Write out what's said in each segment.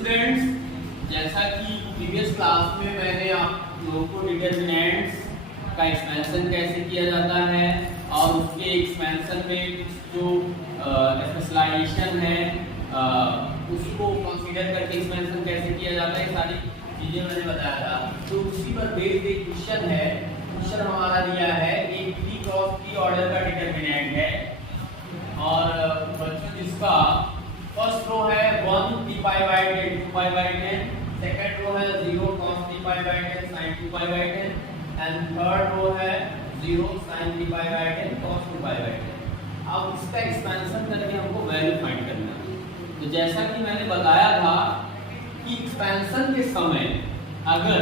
Students, जैसा कि previous class में मैंने आप लोगों को डिटरमिनेंट्स का एक्सपेंशन कैसे किया जाता है और उसके एक्सपेंशन में जो स्पेशलाइजेशन है उसको कंसीडर करके एक्सपेंशन कैसे किया जाता है, सारी चीजें मैंने बताया था। तो उसी पर बेस्ड एक क्वेश्चन है। क्वेश्चन हमारा दिया है एक 3 क्रॉस 3 ऑर्डर का डिटरमिनेंट है और बच्चों जिसका फर्स्ट रो है 1 3 pi by 10 2 pi by 10, second row है 0 cos 3 pi by 10 sin 2 pi by 10 and third row है 0 sin 3 pi by 10 cos 2 pi by 10। अब इसका एक्सपेंशन करके हमको वैल्यू फाइंड करना है। तो जैसा कि मैंने बताया था कि एक्सपेंशन के समय अगर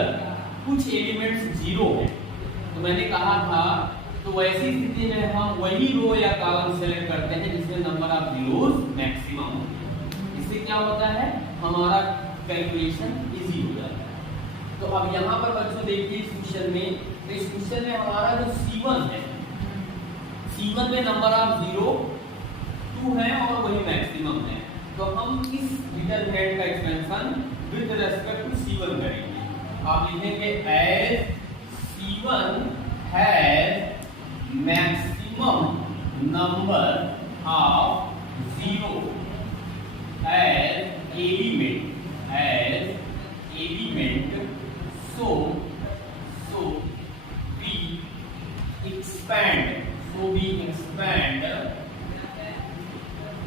कुछ एलिमेंट्स 0 है तो मैंने कहा था तो वैसी स्थिति में हम वही रो या कॉलम सेलेक्ट करते हैं जिसमें नंबर ऑफ जीरोस मैक्सिमम हो। इससे क्या होता है, हमारा कैलकुलेशन इजी हो जाता है। तो अब यहाँ पर बच्चों देखिए इस क्वेश्चन में, तो इस क्वेश्चन में हमारा जो C1 है, C1 में नंबर ऑफ 0 2 है और वही मैक्सिमम है। तो हम इस डिटरमिनेंट का expansion with respect to C1 करेंगे। आप लिखेंगे as C1 has maximum number of 0 as element, so we expand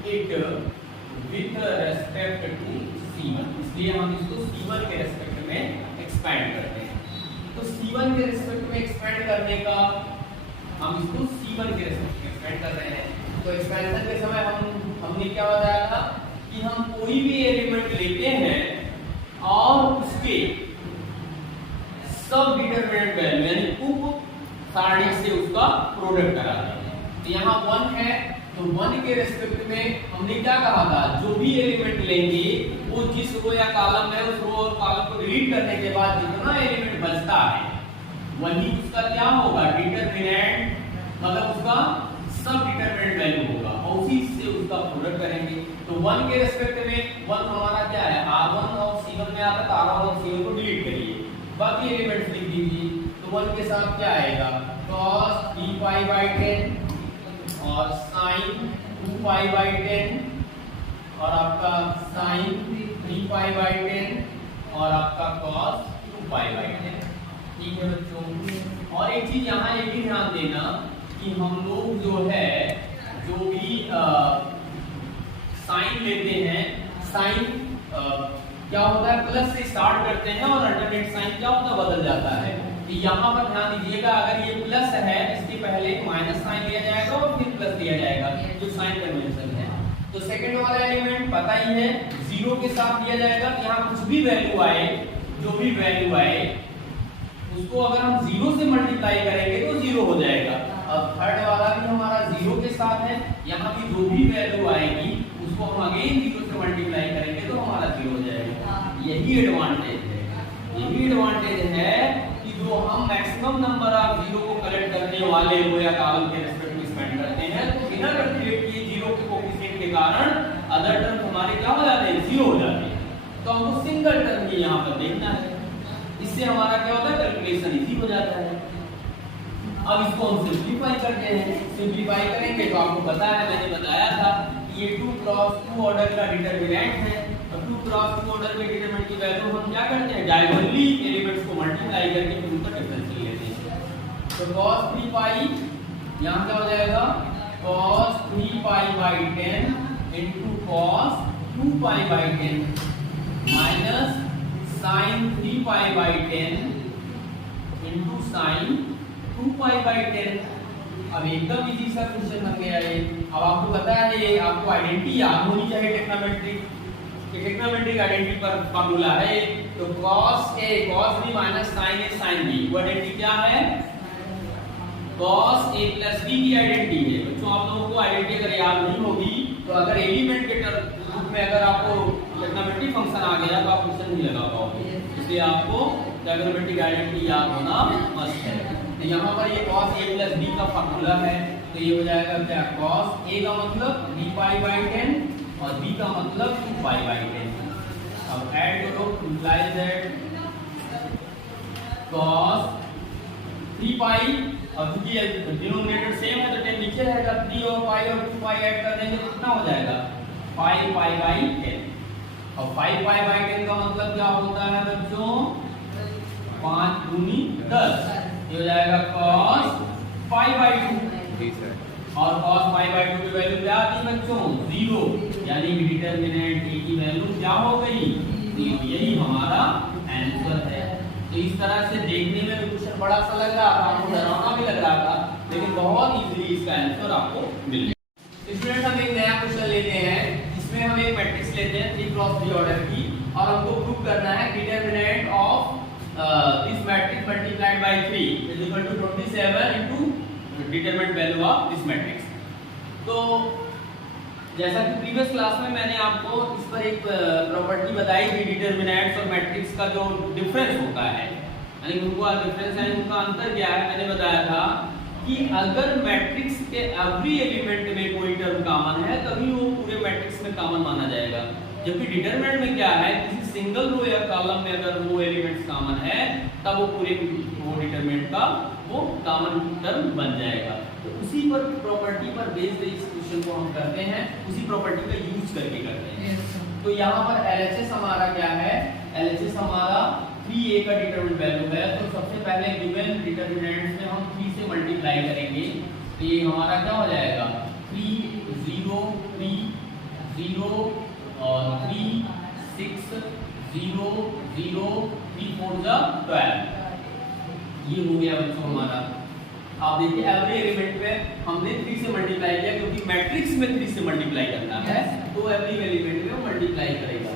it with respect to C1। इसलिए हम इसको C1 के रेस्पेक्ट में एक्सपैंड करते हैं। तो C1 के रेस्पेक्ट में एक्सपैंड करने का हम इसको C1 के रेस्पेक्ट में एक्सपेंड कर रहे हैं। तो एक्सपेंशन के समय हमने क्या बताया था कि हम कोई भी एलिमेंट लेते हैं और उसके सब डिटरमिनेंट वैल्यू यानी उप सारणी से उसका प्रोडक्ट कराते हैं। तो यहाँ 1 है तो 1 के रेस्पेक्ट में हमने क्या कहा था, जो भी एलिमेंट लेंगे वो जिस रो या कॉलम में उस रो और कॉलम को डिलीट करने के बाद जितना एलिमेंट बचता है वही उसका क्या होगा, डिटरमिनेंट, मतलब उसका सब डिटरमिनेंट वैल्यू होगा और उसी से उसका प्रोडक्ट करेंगे। तो 1 के रेस्पेक्ट में 1 हमारा क्या है, R1 और C1 में आता है, R1 और C1 को डिलीट करिए, बाकी एलिमेंट्स लिख दीजिए। तो 1 के साथ क्या आएगा, cos 3 पाई बाय 10 और sin 2 पाई बाय 10 और आपका sin 3 पाई बाय 10 और आपका cos 2 पाई बाय 10। ठीक है बच्चों, और एक चीज यहाँ ये भी ध्यान देना कि हम लोग जो है जो भी साइन लेते हैं, साइन क्या होता है, प्लस से स्टार्ट करते हैं और अल्टरनेट साइन क्या होता है, बदल जाता है। तो यहाँ पर ध्यान दीजिएगा, अगर ये प्लस है इसके पहले माइनस साइन लिया जाएगा और फिर प्लस लिया जाएगा, जो साइन कन्वेंशन है। तो सेकंड वाला एलिमेंट पता ही है 0 के साथ लिया जाएगा। तो यहाँ कुछ भी वैल्यू आए, जो भी वैल्यू आए उसको अगर हम 0 से मल्टीप्लाई करेंगे तो 0 हो जाएगा। अब थर्ड वाला भी हमारा 0 के साथ है, यहाँ भी जो भी वैल्यू आएगी उसको हम अगेन 0 से मल्टीप्लाई करेंगे तो हमारा 0 हो जाएगा। यही एडवांटेज है कि जो हम मैक्सिमम नंबर ऑफ 0 को कलेक्ट करने वाले रो या कॉलम के रेस्पेक्ट में स्पेंड करते हैं तो बिना कैलकुलेट किए 0 के कोएफिशिएंट के कारण अदर टर्म हमारे क्या हो जाते हैं, 0 हो जाते हैं। तो हमको सिंगल टर्म ही यहाँ पर देखना है, इससे हमारा क्या होता है, कैलकुलेशन इजी हो जाता है। अब इसको हम सिंपलीफाई करते हैं। सिंपलीफाई करेंगे तो आपको पता है, मैंने बताया था कि ये 2 क्रॉस 2 ऑर्डर का डिटरमिनेंट है और 2 क्रॉस 2 ऑर्डर के डिटरमिनेंट की वैल्यू हम क्या करते हैं, डायगोनली एलिमेंट्स को मल्टीप्लाई करके फिर उनका डिफरेंशियल लेते हैं। तो cos 3 पाई यहाँ क्या हो जाएगा, cos 3 pi by 10 into cos 2 pi by 10 minus sin 3 pi by 10 into sin 2 pi by 10। अब एकदम इजी सा क्वेश्चन बन गया ये। अब आपको पता है ये आपको आइडेंटिटी याद होनी चाहिए, टेक्नोमेट्रिक आइडेंटिटी पर फार्मूला है। तो cos b minus sin a sin b, वो आइडेंटिटी क्या है, cos a प्लस b की आइडेंटिटी है। बच्चों आप लोगों को आइडेंटिटी अगर याद नहीं होगी तो अगर एलिमेंट के रूप में अगर आपको टेक्नोमेट्रिक फंक्शन आ गया तो आप क्वेश्चन नहीं लगा पाओगे, इसलिए आपको टेक्नोमेट्रिक आइडेंटिटी याद होना मस्ट है। तो यहाँ पर ये cos a प्लस b का फार्मूला है, तो ये हो जाएगा क्या, cos a का मतलब b पाई बाय 10 और b का मतलब 2 पाई बाय 10। अब ऐड cos 3 पाई, और क्योंकि डिनोमिनेटर सेम है तो 10 नीचे रहेगा, 3 और पाई और 2 पाई ऐड कर देंगे तो कितना हो जाएगा 5 पाई बाई 10। और 5 पाई बाई 10 का मतलब क्या होता है बच्चों 5 दूनी 10, ये हो जाएगा cos 5 बाई 2। और cos 5 बाई 2 की वैल्यू क्या आती है बच्चों 0, यानी कि डिटरमिनेंट a की वैल्यू क्या हो गई 0। यही हमारा आंसर है। तो इस तरह से देखने में क्वेश्चन बड़ा सा लग रहा था, आपको डरावना भी लग रहा था, लेकिन बहुत इजीली इसका आंसर आपको मिल गया। स्टूडेंट हम एक नया क्वेश्चन लेते हैं, इसमें हम एक मैट्रिक्स लेते हैं 3 क्रॉस 3 ऑर्डर की, और हमको प्रूव करना है determinant of this matrix multiplied by 3 is equal to 27 into determinant value of this matrix. तो जैसा कि प्रीवियस क्लास में मैंने आपको इस पर एक प्रॉपर्टी बताई थी, डिटरमिनेंट्स और मैट्रिक्स का जो डिफरेंस होता है, यानी उनका डिफरेंस है, उनका अंतर क्या है। मैंने बताया था कि अगर मैट्रिक्स के एवरी एलिमेंट में कोई टर्म कॉमन है तभी वो पूरे मैट्रिक्स में कॉमन माना जाएगा, जबकि डिटरमिनेंट में क्या है किसी सिंगल रो या कॉलम में अगर वो एलिमेंट्स कॉमन है तब वो पूरे वो डिटरमिनेंट का वो कॉमन टर्म बन जाएगा। तो उसी पर प्रॉपर्टी पर बेस्ड इस क्वेश्चन को हम करते हैं, उसी प्रॉपर्टी का यूज करके करते हैं। तो यहाँ पर LHS हमारा क्या है, LHS हमारा 3a का डिटरमिनेंट वैल्यू है। तो सबसे पहले गिवन डिटरमिनेंट में हम 3 से मल्टीप्लाई करेंगे तो ये हमारा क्या हो जाएगा 3 0 3 0 और 3 6 0 0 3 4 12, ये हो गया बच्चों हमारा। आप देखिए एवरी एलिमेंट पे हमने 3 से मल्टीप्लाई किया, क्योंकि मैट्रिक्स में 3 से मल्टीप्लाई करना है तो एवरी एलिमेंट में वो मल्टीप्लाई करेगा।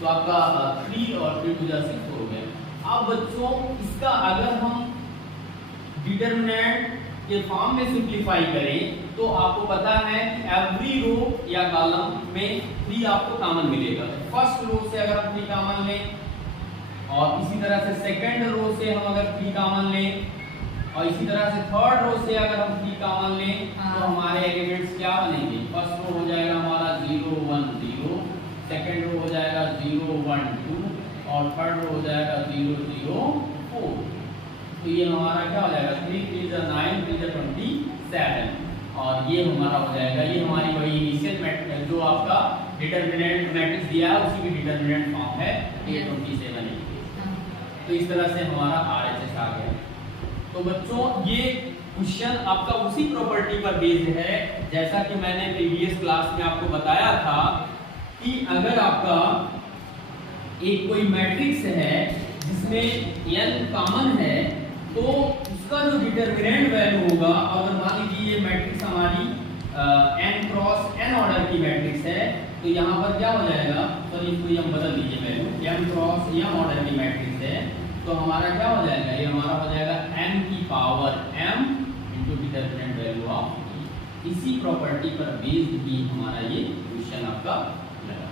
तो आपका 3 और 3 2 6 हो गया। अब बच्चों इसका अगर हम डिटरमिनेंट के फॉर्म में सिंपलीफाई करें तो आपको पता है कि एवरी रो या कॉलम में 3 आपको कॉमन मिलेगा। फर्स्ट रो से अगर हम 3 कॉमन लें, और इसी तरह से सेकंड रो से हम अगर 3 कॉमन लें, और इसी तरह से थर्ड रो से अगर हम 3 कॉमन लें तो हमारे एलिमेंट्स क्या बनेंगे। फर्स्ट रो हो जाएगा हमारा 0 1 0, सेकंड रो हो जाएगा 0 1 2, और थर्ड रो हो जाएगा 0 0 4। तो ये हमारा क्या हो जाएगा 3 3 9 3 27, और ये हमारा हो जाएगा, ये हमारी वही इनिशियल मैट्रिक्स जो आपका डिटरमिनेंट मैट्रिक्स दिया है उसी की डिटरमिनेंट फॉर्म है, ये 27 है। तो इस तरह से हमारा RHS आ गया। तो बच्चों ये क्वेश्चन आपका उसी प्रॉपर्टी पर बेस्ड है, जैसा कि मैंने प्रीवियस क्लास में आपको बताया था कि अगर आपका एक कोई मैट्रिक्स है जिसमें n कॉमन है तो उसका जो डिटरमिनेंट वैल्यू होगा, अगर मान लीजिए ये मैट्रिक्स हमारी n क्रॉस n ऑर्डर की मैट्रिक्स है तो यहाँ पर क्या हो जाएगा, सॉरी इसको हम बदल दीजिए value, m cross m order की मैट्रिक्स है तो हमारा क्या हो जाएगा, ये हमारा हो जाएगा n की power m into determinant value of. इसी प्रॉपर्टी पर बेस्ड भी हमारा ये क्वेश्चन आपका लगा।